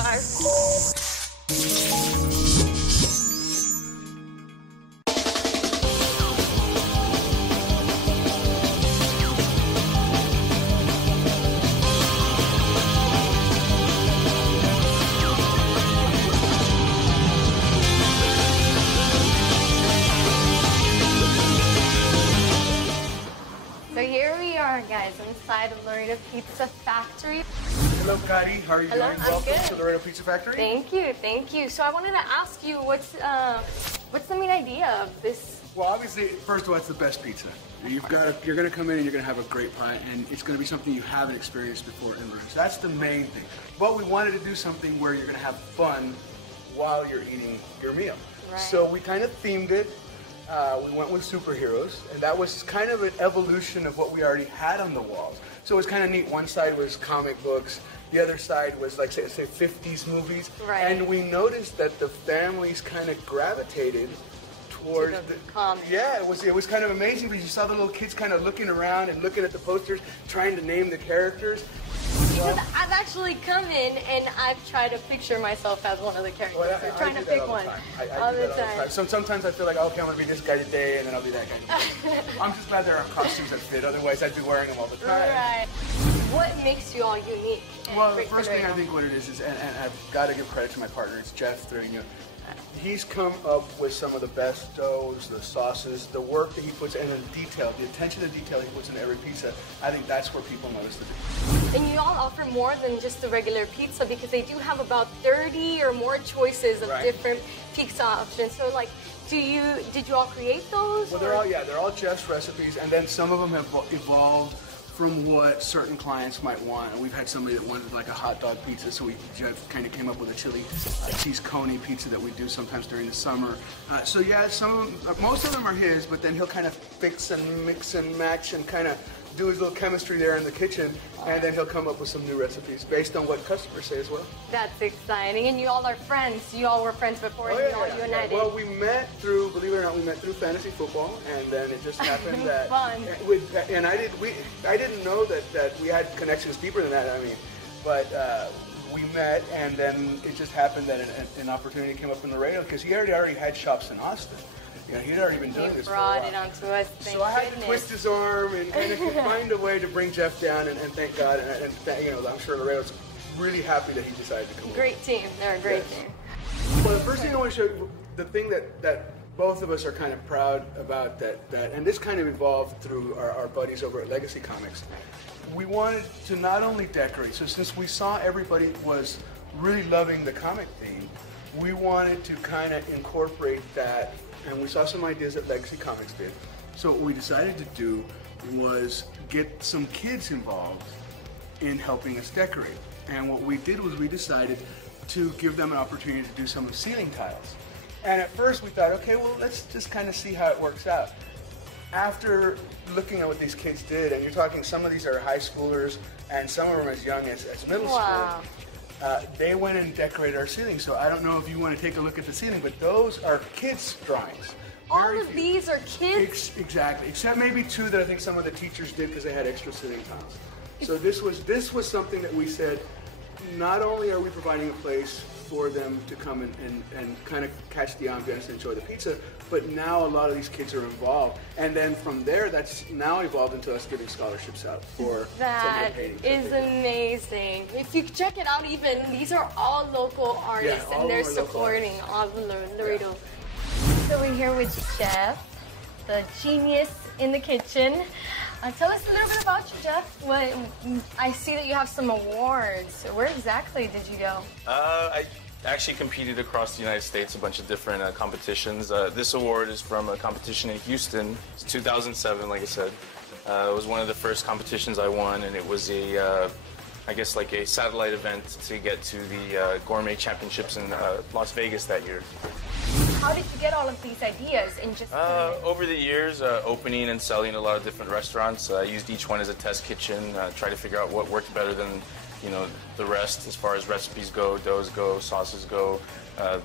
are. So here we are, guys, inside of Laredo Pizza Factory. Hello, Kari. How are you doing? I'm Welcome good. to Laredo Pizza Factory. Thank you, thank you. So I wanted to ask you, what's the main idea of this? Well, obviously, first of all, it's the best pizza. You're going to come in and you're going to have a great pie, and it's going to be something you haven't experienced before in Laredo. So that's the main thing. But we wanted to do something where you're going to have fun while you're eating your meal. Right. So we kind of themed it. We went with superheroes, and that was kind of an evolution of what we already had on the walls. So it was kind of neat. One side was comic books, the other side was like say 50s movies. Right. And we noticed that the families kind of gravitated towards the comics. Yeah, it was kind of amazing because you saw the little kids kind of looking around and looking at the posters, trying to name the characters. Because I've actually come in and I've tried to picture myself as one of the characters. Well, I'm trying to pick one all the time. So sometimes I feel like, okay, I'm going to be this guy today, and then I'll be that guy today. I'm just glad there are costumes that fit. Otherwise, I'd be wearing them all the time. Right. What makes you all unique? Well, the first thing I think what it is and I've got to give credit to my partner, it's Jeff Thurino. He's come up with some of the best doughs, the sauces, the work that he puts in, and the detail, the attention to detail he puts in every pizza. I think that's where people notice the difference. And you all offer more than just the regular pizza because they do have about 30 or more choices of different pizza options. So, like, did you all create those? Well, they're all Jeff's recipes, and then some of them have evolved from what certain clients might want. And we've had somebody that wanted like a hot dog pizza, so Jeff kind of came up with a chili cheese coney pizza that we do sometimes during the summer. So yeah, most of them are his, but then he'll kind of fix and mix and match and kind of do his little chemistry there in the kitchen, and then he'll come up with some new recipes based on what customers say as well. That's exciting. And you all are friends. You all were friends before, you and I did. Well, we met through, believe it or not, we met through fantasy football, and then it just happened that Fun. And I didn't know that we had connections deeper than that. I mean, but we met, and then it just happened that an opportunity came up in Laredo because he already had shops in Austin. You know, he'd already been doing this for a while. He brought it onto us, so I had to twist his arm and kind of find a way to bring Jeff down, and thank God, and you know, I'm sure Laredo's really happy that he decided to come. Great team. They're a great team. Well, the first thing I want to show you, the thing that both of us are kind of proud about, that and this kind of evolved through our buddies over at Legacy Comics. We wanted to not only decorate, so since we saw everybody was really loving the comic theme, we wanted to kind of incorporate that, and we saw some ideas that Legacy Comics did. So what we decided to do was get some kids involved in helping us decorate. And what we did was we decided to give them an opportunity to do some ceiling tiles. And at first we thought, okay, well, let's just kind of see how it works out. After looking at what these kids did, and you're talking, some of these are high schoolers, and some of them as young as middle school. They went and decorated our ceiling. So I don't know if you want to take a look at the ceiling, but those are kids' drawings. All of these are kids? Exactly, except maybe two that I think some of the teachers did because they had extra ceiling tiles. So this was something that we said, not only are we providing a place for them to come and kind of catch the ambiance and enjoy the pizza, but now a lot of these kids are involved. And then from there, that's now evolved into us giving scholarships out for that is amazing. If you check it out, even these are all local artists, and they're supporting all the Laredo. So we're here with Jeff, the genius in the kitchen. Tell us a little bit about you, Jeff. I see that you have some awards. Where exactly did you go? I actually competed across the United States, a bunch of different competitions. This award is from a competition in Houston. It's 2007, like I said. It was one of the first competitions I won, and it was I guess like a satellite event to get to the Gourmet Championships in Las Vegas that year. How did you get all of these ideas in just over the years, opening and selling a lot of different restaurants. I used each one as a test kitchen, try to figure out what worked better than the rest as far as recipes go, doughs go, sauces go,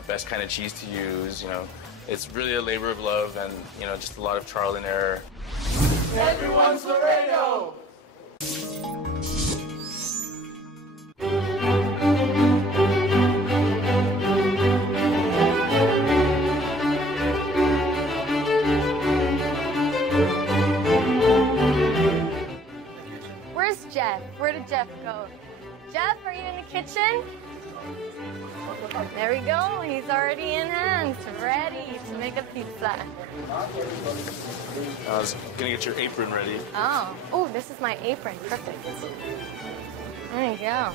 best kind of cheese to use. It's really a labor of love, and just a lot of trial and error. Everyone's Laredo! There we go. He's already in hand, ready to make a pizza. I was gonna get your apron ready. Oh, this is my apron. Perfect. There you go.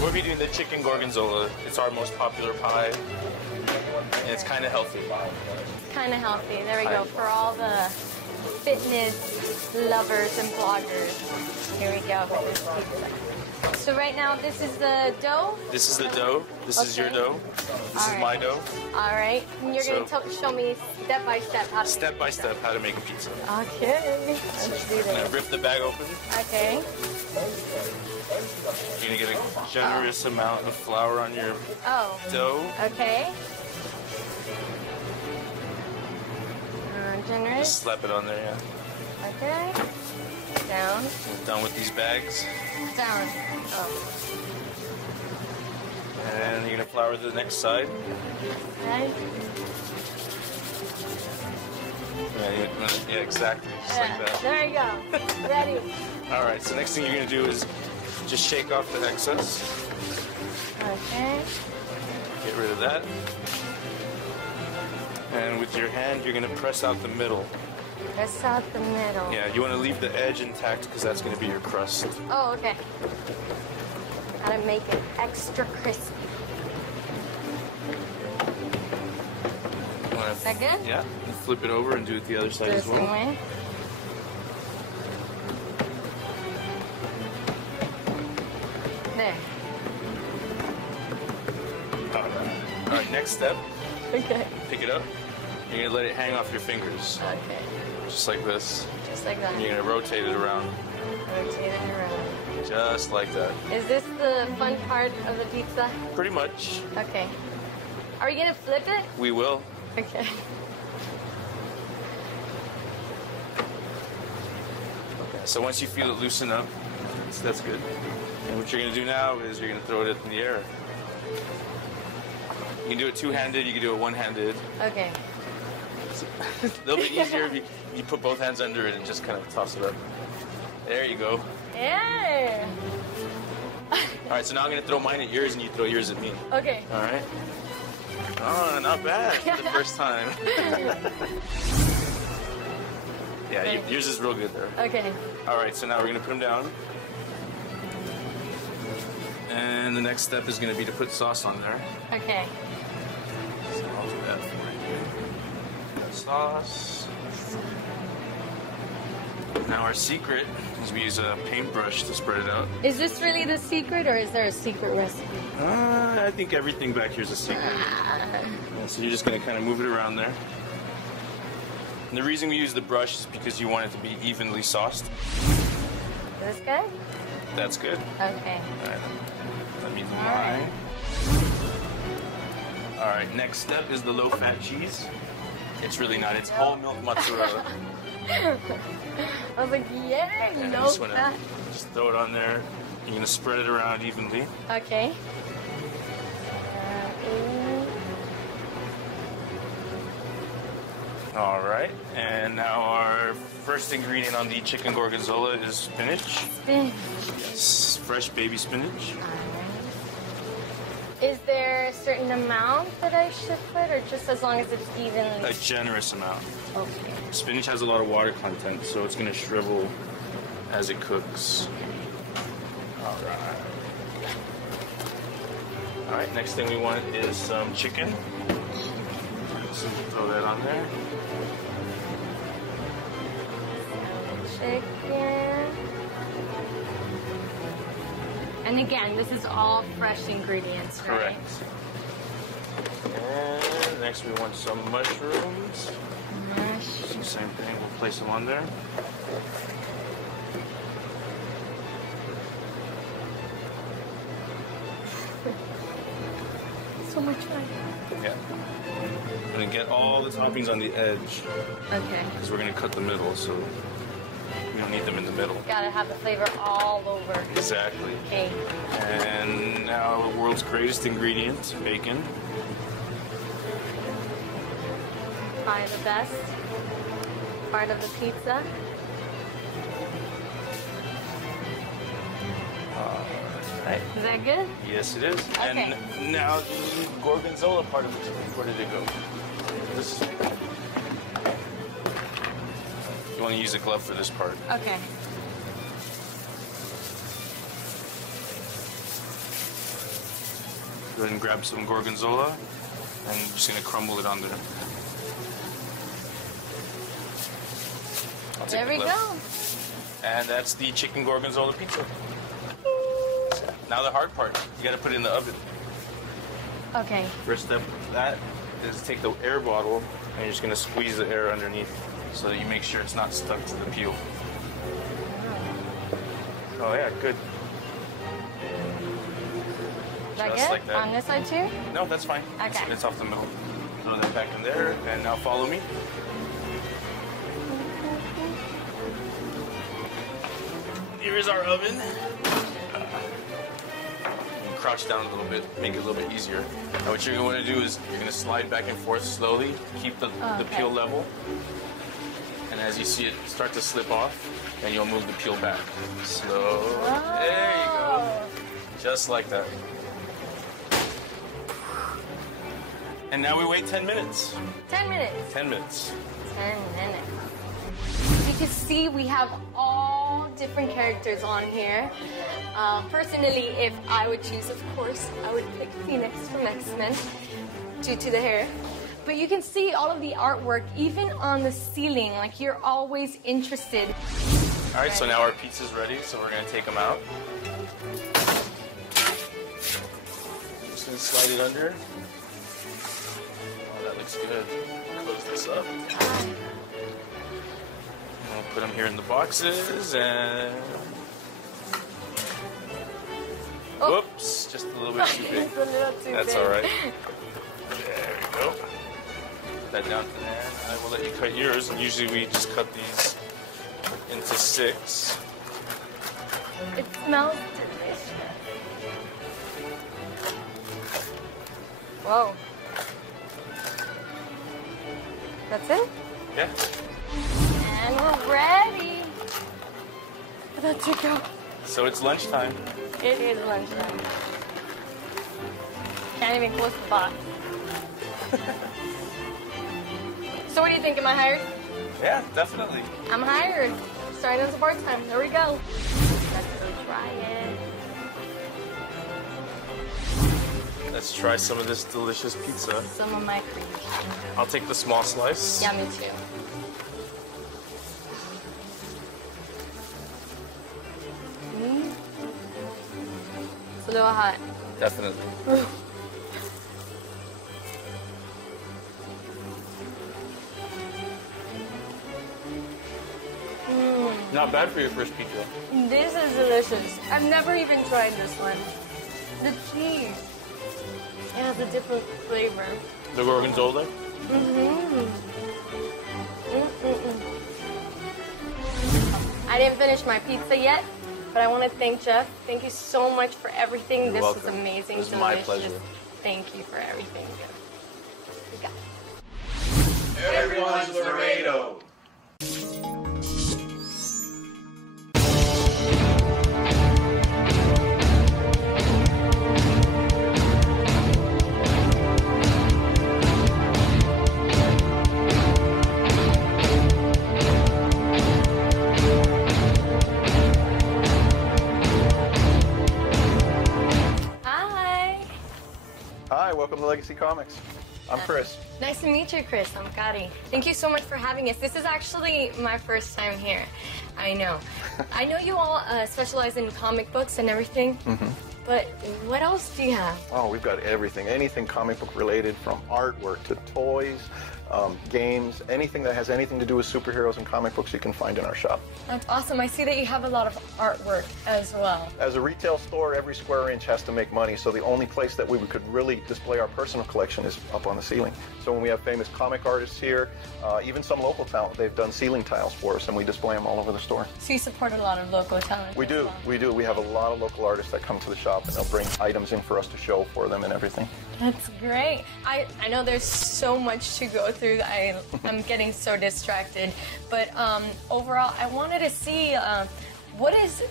We'll be doing the chicken gorgonzola. It's our most popular pie, and it's kind of healthy. It's kind of healthy. There we go. For all the fitness lovers and bloggers. Here we go for this pizza. So right now, this is the dough? This is the dough. This is your dough. This is my dough. All right. And you're going to show me step by step how to Step by step how to make a pizza. Okay. Let's do I'm gonna this. rip the bag open. Okay. You're gonna get a generous amount of flour on your dough. Okay. Generous. Just slap it on there, yeah. Okay. Down. Done with these bags. Down. Oh. And you're gonna flour the next side. Okay. Yeah, exactly. Just like that. There you go. Ready. All right, so next thing you're gonna do is just shake off the excess. Okay. Get rid of that. And with your hand, you're gonna press out the middle. Press out the middle. Yeah, you wanna leave the edge intact because that's gonna be your crust. Oh, okay. Gotta make it extra crispy. Is that good? Yeah. And flip it over and do it the other side Do as the well. same way. There. All right, next step, Okay. pick it up. You're gonna let it hang off your fingers, Okay. just like this. Just like that. And you're gonna rotate it around, Rotate it around. just like that. Is this the fun part of the pizza? Pretty much. Okay. Are we gonna flip it? We will. Okay. So once you feel it loosen up, that's good. And what you're gonna do now is you're gonna throw it in the air. You can do it two-handed, you can do it one-handed. Okay. A little bit easier if you put both hands under it and just kind of toss it up. There you go. Yeah. All right, so now I'm gonna throw mine at yours and you throw yours at me. Okay. All right. Oh, not bad for the first time. Yeah, yours is real good there. Okay. All right, so now we're gonna put them down. And the next step is gonna be to put sauce on there. Okay. So I'll do that for you. Got sauce. Now our secret is we use a paintbrush to spread it out. Is this really the secret, or is there a secret recipe? I think everything back here is a secret. Yeah, so you're just gonna kind of move it around there. And the reason we use the brush is because you want it to be evenly sauced. Is this good? That's good. Okay. All right. Let me do mine. All right, next step is the low-fat cheese. It's really not. It's whole milk mozzarella. I was like, yeah, And no I just fat. just throw it on there. You're gonna spread it around evenly. Okay. All right, and now our first ingredient on the chicken gorgonzola is spinach. Yes, fresh baby spinach. Is there a certain amount that I should put, or just as long as it's evenly? A generous amount. Okay. Spinach has a lot of water content, so it's gonna shrivel as it cooks. All right. All right, next thing we want is some chicken. So we'll throw that on there. Chicken. And again, this is all fresh ingredients, right? Correct. And next we want some mushrooms. Same thing, we'll place them on there. So much fun. Yeah. I'm gonna get all the toppings on the edge Okay. because we're gonna cut the middle, so we don't need them in the middle. Gotta have the flavor all over. Exactly. Okay. And now the world's greatest ingredient, bacon. Probably the best part of the pizza. Right. Is that good? Yes, it is. Okay. And now the gorgonzola part of it. Where did it go? This. You want to use a glove for this part. Okay. Go ahead and grab some gorgonzola, and I'm just gonna crumble it on there. There we go. And that's the chicken gorgonzola pizza. Now the hard part, you gotta put it in the oven. Okay. First step of that is take the air bottle, and you're just gonna squeeze the air underneath so that you make sure it's not stuck to the peel. Oh yeah, good. That Just good? like that. On this side too? No, that's fine. Okay. It's off the middle. Throw that back in there, and now follow me. Here is our oven. And crouch down a little bit, make it a little bit easier. Now what you're going to do is you're going to slide back and forth slowly, keep the peel level. And as you see it start to slip off, then you'll move the peel back. Slow. Oh. There you go. Just like that. And now we wait 10 minutes. 10 minutes. 10 minutes. 10 minutes. You can see we have all different characters on here. Personally, if I would choose, of course, I would pick Phoenix from X-Men due to the hair. But you can see all of the artwork, even on the ceiling, like you're always interested. All right, so now our pizza's ready, so we're gonna take them out. Just gonna slide it under. Oh, that looks good. Close this up. We'll put them here in the boxes, and whoops, just a little bit too big. It's a little too That's big. all right. There we go. Put that down for there. I will let you cut yours, and usually we just cut these into 6. It smells delicious. Whoa. That's it? Yeah. And we're ready. Let's go. So it's lunchtime. It is lunchtime. Can't even close the box. So what do you think? Am I hired? Yeah, definitely. I'm hired. Starting as a part-time. There we go. Let's go try it. Let's try some of this delicious pizza. Some of my creation. I'll take the small slice. Yeah, me too. It's a little hot. Definitely. Not bad for your first pizza. This is delicious. I've never even tried this one. The cheese. It has a different flavor. The gorgonzola? I didn't finish my pizza yet, but I want to thank Jeff. Thank you so much for everything. You're this welcome. was amazing. It was delicious. my pleasure. Thank you for everything, Jeff. You got it. Everyone's Laredo. Hi, welcome to Legacy Comics. I'm Chris. Nice to meet you, Chris. I'm Kari. Thank you so much for having us. This is actually my first time here. I know. I know you all specialize in comic books and everything, but what else do you have? Oh, we've got everything. Anything comic book related, from artwork to toys, games, anything that has anything to do with superheroes and comic books you can find in our shop. That's awesome. I see that you have a lot of artwork as well. As a retail store, every square inch has to make money, so the only place that we could really display our personal collection is up on the ceiling. So when we have famous comic artists here, even some local talent, they've done ceiling tiles for us, and we display them all over the store. So you support a lot of local talent. We do, we do. We have a lot of local artists that come to the shop, and they'll bring items in for us to show for them and everything. That's great. I know there's so much to go through. I'm getting so distracted. But overall, I wanted to see what is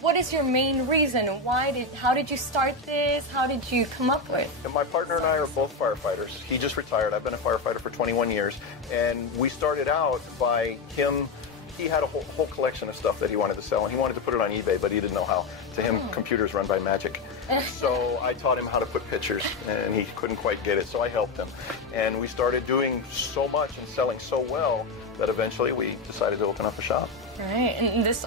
what is your main reason? How did you start this? How did you come up with? And my partner and I are both firefighters. He just retired. I've been a firefighter for 21 years. And we started out by him. He had a whole collection of stuff that he wanted to sell, and he wanted to put it on eBay, but he didn't know how. To him, computers run by magic. So I taught him how to put pictures, and he couldn't quite get it, so I helped him. And we started doing so much and selling so well that eventually we decided to open up a shop. Right, and this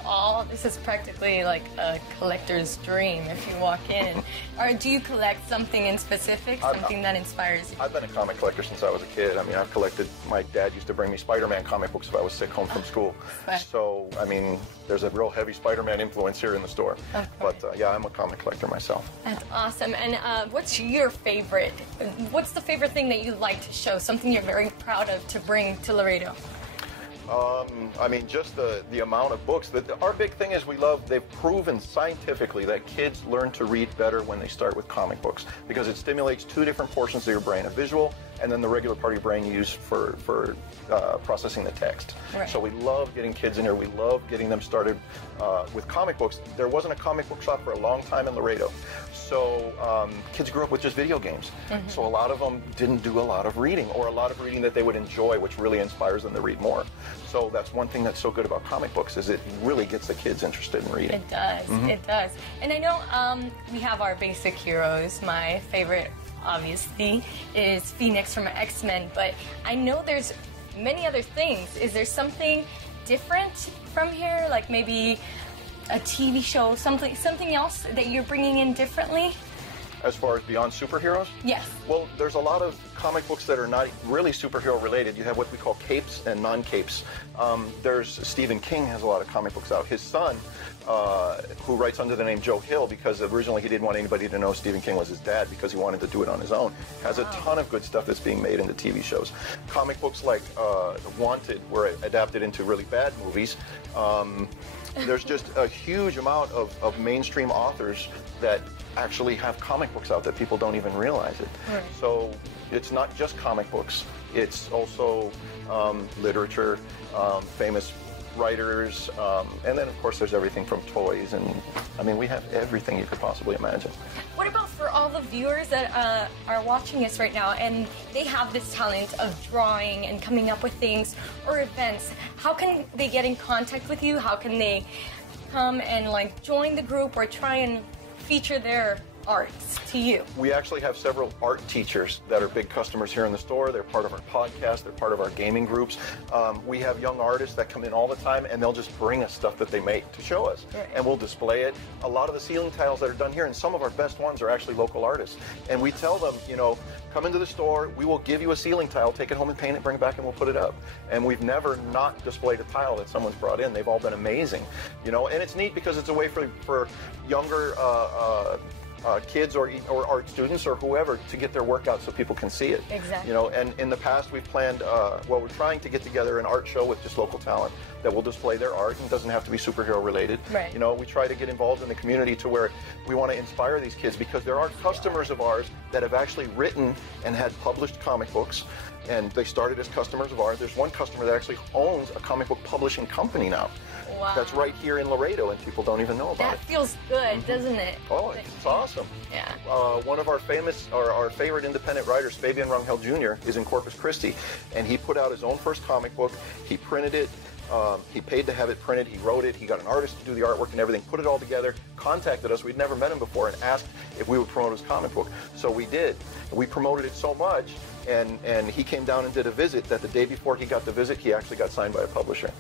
is practically like a collector's dream if you walk in. Or do you collect something in specific, something that inspires you? I've been a comic collector since I was a kid. I mean, I've collected, my dad used to bring me Spider-Man comic books if I was sick home from school. So, I mean, there's a real heavy Spider-Man influence here in the store. But yeah, I'm a comic collector myself. That's awesome. And what's your favorite? What's the favorite thing that you like to show? Something you're very proud of to bring to Laredo? I mean, just the amount of books. Our big thing is they've proven scientifically that kids learn to read better when they start with comic books because it stimulates two different portions of your brain, a visual and then the regular part of your brain you use for processing the text. Right. So we love getting kids in here. We love getting them started with comic books. There wasn't a comic book shop for a long time in Laredo. So kids grew up with just video games. So a lot of them didn't do a lot of reading or a lot of reading that they would enjoy, which really inspires them to read more. So that's one thing that's so good about comic books is it really gets the kids interested in reading. It does. It does. And I know we have our basic heroes. My favorite, obviously, is Phoenix from X-Men, but I know there's many other things. Is there something different from here? Like maybe a TV show, something else that you're bringing in differently? As far as beyond superheroes? Yes. Well, there's a lot of comic books that are not really superhero related. You have what we call capes and non-capes. There's Stephen King has a lot of comic books out. His son, who writes under the name Joe Hill, because originally he didn't want anybody to know Stephen King was his dad because he wanted to do it on his own, has a ton of good stuff that's being made into TV shows. Comic books like Wanted were adapted into really bad movies. There's just a huge amount of mainstream authors that actually have comic books out that people don't even realize it. Right. So it's not just comic books, it's also literature, famous writers, and then of course there's everything from toys, and I mean we have everything you could possibly imagine. What about for all the viewers that are watching us right now and they have this talent of drawing and coming up with things or events? How can they get in contact with you? How can they come and like join the group or try and feature their arts to you? We actually have several art teachers that are big customers here in the store. They're part of our podcast. They're part of our gaming groups. We have young artists that come in all the time and they'll just bring us stuff that they make to show us. Right. And we'll display it. A lot of the ceiling tiles that are done here, and some of our best ones are actually local artists. And we tell them, you know, come into the store, we will give you a ceiling tile, take it home and paint it, bring it back and we'll put it up. And we've never not displayed a tile that someone's brought in. They've all been amazing. You know, and it's neat because it's a way for younger kids or art students or whoever to get their work out so people can see it. Exactly. You know, and in the past we've planned, we're trying to get together an art show with just local talent that will display their art and doesn't have to be superhero related. Right. You know, we try to get involved in the community to where we want to inspire these kids because there are customers of ours that have actually written and had published comic books, and they started as customers of ours. There's one customer that actually owns a comic book publishing company now. Wow. That's right here in Laredo, and people don't even know about it. That feels good, doesn't it? Oh, it's awesome. Yeah. One of our our favorite independent writers, Fabian Rangel Jr., is in Corpus Christi, and he put out his own first comic book. He printed it. He paid to have it printed. He wrote it. He got an artist to do the artwork and everything, put it all together, contacted us. We'd never met him before and asked if we would promote his comic book. So we did. We promoted it so much, and he came down and did a visit that the day before he got the visit, he actually got signed by a publisher.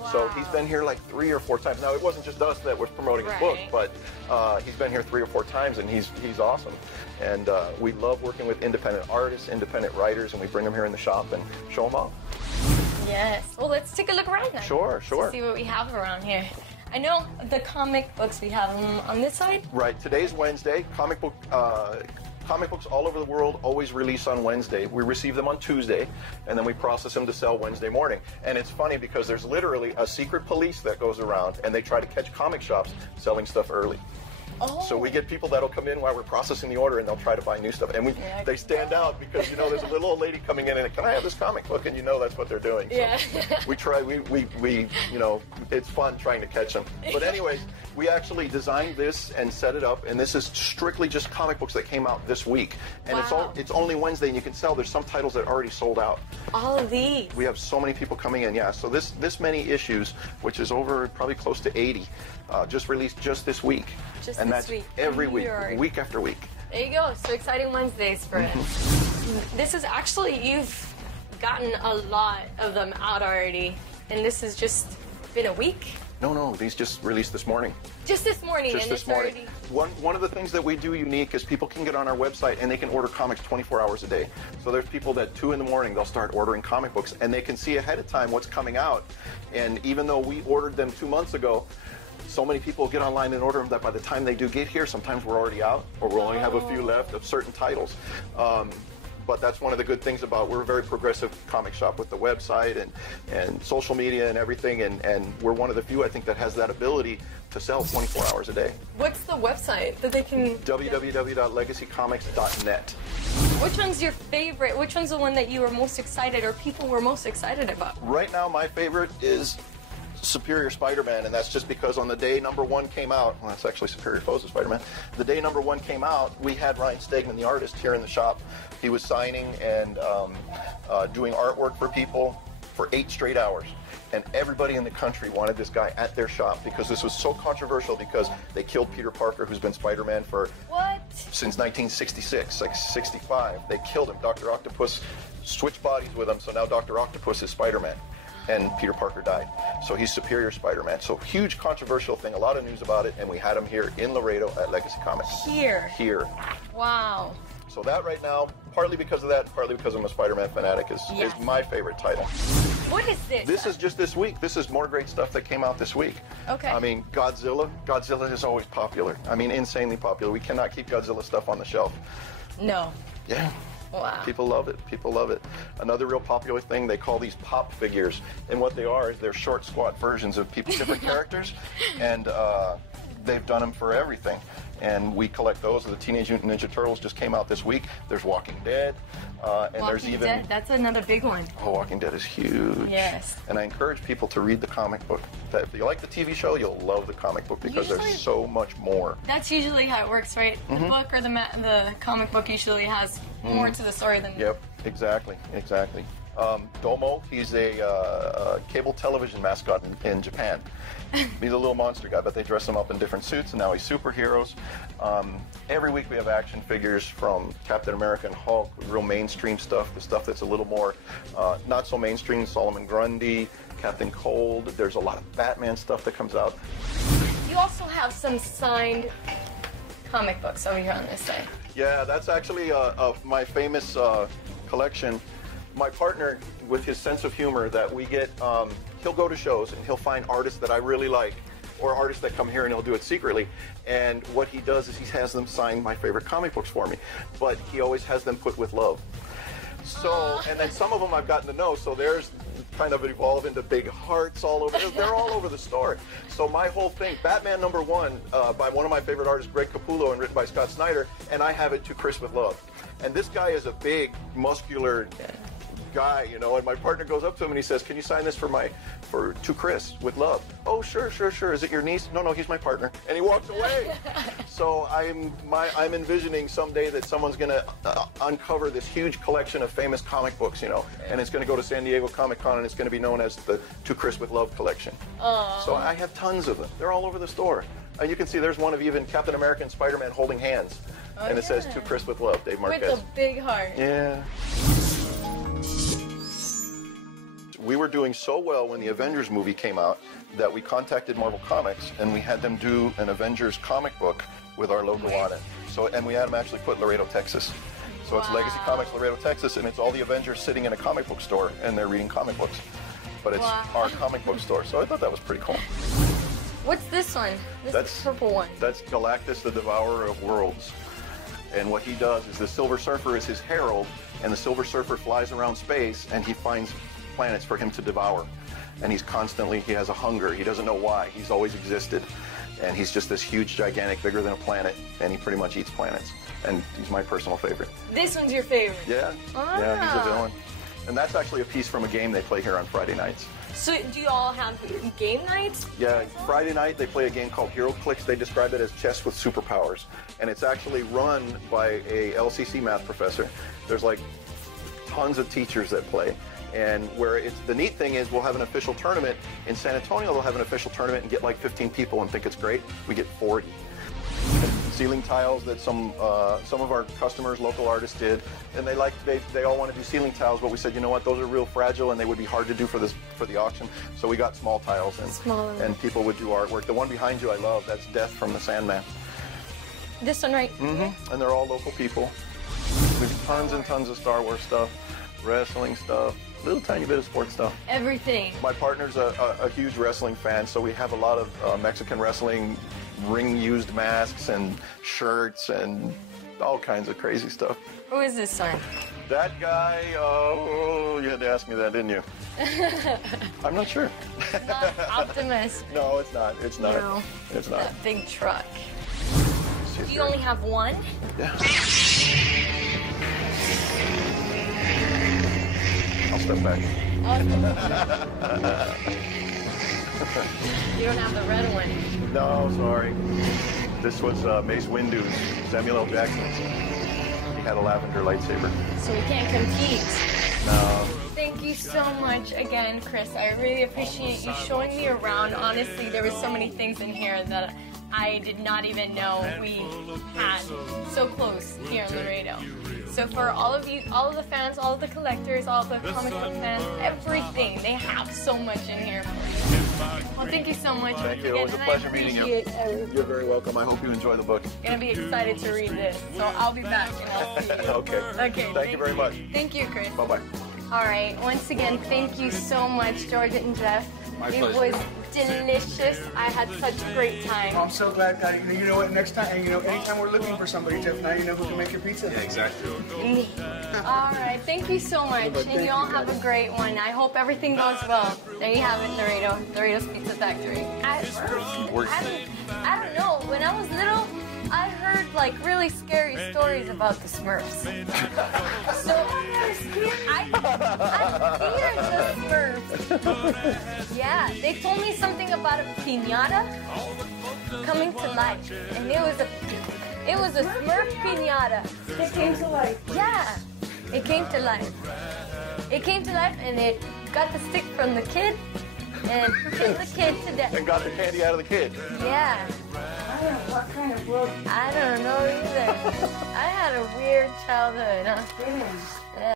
Wow. So he's been here like 3 or 4 times. Now, it wasn't just us that was promoting his book, but he's been here 3 or 4 times, and he's awesome. And we love working with independent artists, independent writers, and we bring them here in the shop and show them off. Yes. Well, let's take a look around now. Sure. To see what we have around here. I know the comic books, we have them on this side. Right. Today's Wednesday. Comic books all over the world always release on Wednesday. We receive them on Tuesday, and then we process them to sell Wednesday morning. And it's funny because there's literally a secret police that goes around, and they try to catch comic shops selling stuff early. Oh. So we get people that'll come in while we're processing the order, and they'll try to buy new stuff. And they stand out because, you know, there's a little old lady coming in and, can I have this comic book? And you know that's what they're doing. So yeah. we you know, it's fun trying to catch them. But anyways, we actually designed this and set it up, and this is strictly just comic books that came out this week. And it's only Wednesday, and you can tell there's some titles that are already sold out. All of these. We have so many people coming in, yeah. So this many issues, which is over probably close to 80, just released just this week. And that's every week, week after week. There you go. So exciting Wednesdays for it. This is actually, you've gotten a lot of them out already, and this has just been a week? No, these just released this morning. Just this morning? Just this morning. One of the things that we do unique is people can get on our website and they can order comics 24 hours a day. So there's people that 2 in the morning, they'll start ordering comic books, and they can see ahead of time what's coming out. And even though we ordered them 2 months ago, so many people get online and order them that by the time they do get here, sometimes we're already out, or we'll only have a few left of certain titles. But that's one of the good things about, we're a very progressive comic shop with the website and social media and everything, and we're one of the few, I think, that has that ability to sell 24 hours a day. What's the website that they can... www.legacycomics.net. Which one's your favorite? Which one's the one that you were most excited, or people were most excited about? Right now, my favorite is Superior Spider-Man, and that's just because on the day #1 came out, well, that's actually Superior Foes of Spider-Man, the day #1 came out, we had Ryan Stegman, the artist, here in the shop. He was signing and doing artwork for people for 8 straight hours. And everybody in the country wanted this guy at their shop because this was so controversial, because they killed Peter Parker, who's been Spider-Man for since 1966, like 65. They killed him. Dr. Octopus switched bodies with him, so now Dr. Octopus is Spider-Man. And Peter Parker died. So he's Superior Spider-Man. So huge controversial thing, a lot of news about it, and we had him here in Laredo at Legacy Comics. Here? Here. Wow. So that right now, partly because of that, partly because I'm a Spider-Man fanatic, is my favorite title. What is this? This is just this week. This is more great stuff that came out this week. Okay. I mean, Godzilla is always popular. I mean, insanely popular. We cannot keep Godzilla stuff on the shelf. No. Yeah. Wow. People love it. People love it. Another real popular thing, they call these pop figures. And what they are is they're short, squat versions of people's different characters. And they've done them for everything. And we collect those. The Teenage Mutant Ninja Turtles just came out this week. There's Walking Dead. And there's even... Walking Dead, that's another big one. Oh, Walking Dead is huge. Yes. And I encourage people to read the comic book. If you like the TV show, you'll love the comic book because there's so much more. That's usually how it works, right? The book or the comic book usually has more to the story than... Yep, exactly. Domo, he's a cable television mascot in Japan. He's a little monster guy, but they dress him up in different suits, and now he's superheroes. Every week we have action figures from Captain America and Hulk, real mainstream stuff, the stuff that's a little more not so mainstream, Solomon Grundy, Captain Cold. There's a lot of Batman stuff that comes out. You also have some signed comic books over here on this side. Yeah, that's actually my famous collection. My partner, with his sense of humor, that we get, he'll go to shows and he'll find artists that I really like, or artists that come here and he'll do it secretly. And what he does is he has them sign my favorite comic books for me, but he always has them put with love. So, and then some of them I've gotten to know, so there's kind of evolve into big hearts all over. They're all over the store. So my whole thing, Batman #1 by one of my favorite artists, Greg Capullo, and written by Scott Snyder, and I have it To Chris with Love. And this guy is a big, muscular guy, you know, and my partner goes up to him and he says, "Can you sign this for To Chris with Love?" "Oh, sure. Is it your niece?" "No, he's my partner." And he walks away. So I'm envisioning someday that someone's going to uncover this huge collection of famous comic books, you know, and it's going to go to San Diego Comic-Con and it's going to be known as the To Chris with Love collection. So I have tons of them. They're all over the store. And you can see there's one of even Captain America and Spider-Man holding hands. And it says To Chris with Love, Dave Marquez. With a big heart. Yeah. We were doing so well when the Avengers movie came out that we contacted Marvel Comics and we had them do an Avengers comic book with our logo on it. So, and we had them actually put Laredo, Texas. So it's Legacy Comics, Laredo, Texas, and it's all the Avengers sitting in a comic book store and they're reading comic books. But it's our comic book store, so I thought that was pretty cool. What's this one? This purple one. That's Galactus, the Devourer of Worlds. And what he does is the Silver Surfer is his herald, and the Silver Surfer flies around space and he finds planets for him to devour. And he has a hunger. He doesn't know why. He's always existed. and he's just this huge, gigantic, bigger than a planet, and he pretty much eats planets. And he's my personal favorite. This one's your favorite? Yeah. Ah. Yeah, he's a villain. And that's actually a piece from a game they play here on Friday nights. So do you all have game nights? Yeah, Friday night they play a game called Hero Clicks. They describe it as chess with superpowers. And it's actually run by a LCC math professor. There's like tons of teachers that play. And where it's the neat thing is we'll have an official tournament. In San Antonio, they'll have an official tournament and get like 15 people and think it's great. We get 40. Ceiling tiles that some of our customers, local artists did, and they all want to do ceiling tiles, but we said, you know what, those are real fragile and they would be hard to do for the auction. So we got small tiles and people would do artwork. The one behind you I love, that's Death from the Sandman. This one right here? And they're all local people. We've tons and tons of Star Wars stuff, wrestling stuff, little tiny bit of sports stuff. Everything. My partner's a huge wrestling fan, so we have a lot of Mexican wrestling ring-used masks and shirts and all kinds of crazy stuff. Who is this one? That guy, oh, you had to ask me that, didn't you? I'm not sure. Not Optimus. No, it's not. It's not. No. It's not. That big truck. Do you only have one? Yeah. I'll step back. You don't have the red one. No, sorry. This was Mace Windu's, Samuel L. Jackson's. He had a lavender lightsaber. So we can't compete. No. Thank you so much again, Chris. I really appreciate you showing me around. Honestly, there were so many things in here that I did not even know we had so close here in Laredo. So for all of you, all of the fans, all of the collectors, all of the comic book fans, everything, they have so much in here. Well, thank you so much. Thank you. It was a pleasure meeting you. You're very welcome. I hope you enjoy the book. I'm gonna be excited to read this, so I'll be back and I'll see you. Okay. Okay. Thank you very much. Thank you, Chris. Bye-bye. All right. Once again, thank you so much, Georgia and Jeff. My it pleasure. was delicious. I had such a great time. I'm so glad, God. You know what? Next time, and anytime we're looking for somebody, Jeff, now you know who can make your pizza. Yeah, exactly. Me. All right. Thank you so much, and you all have a great one. I hope everything goes well. There you have it, Laredo's Pizza Factory. At first, I don't know. When I was little, I heard like really scary stories about the Smurfs. So I feared the Smurfs. Yeah, they told me something about a piñata coming to life, and it was a Smurf piñata. It came to life. Yeah, it came to life. It came to life, and it got the stick from the kid and killed the kid to death. And got the candy out of the kid. Yeah. I don't know what kind of world. I don't know either. I had a weird childhood. Huh? It is. Yeah.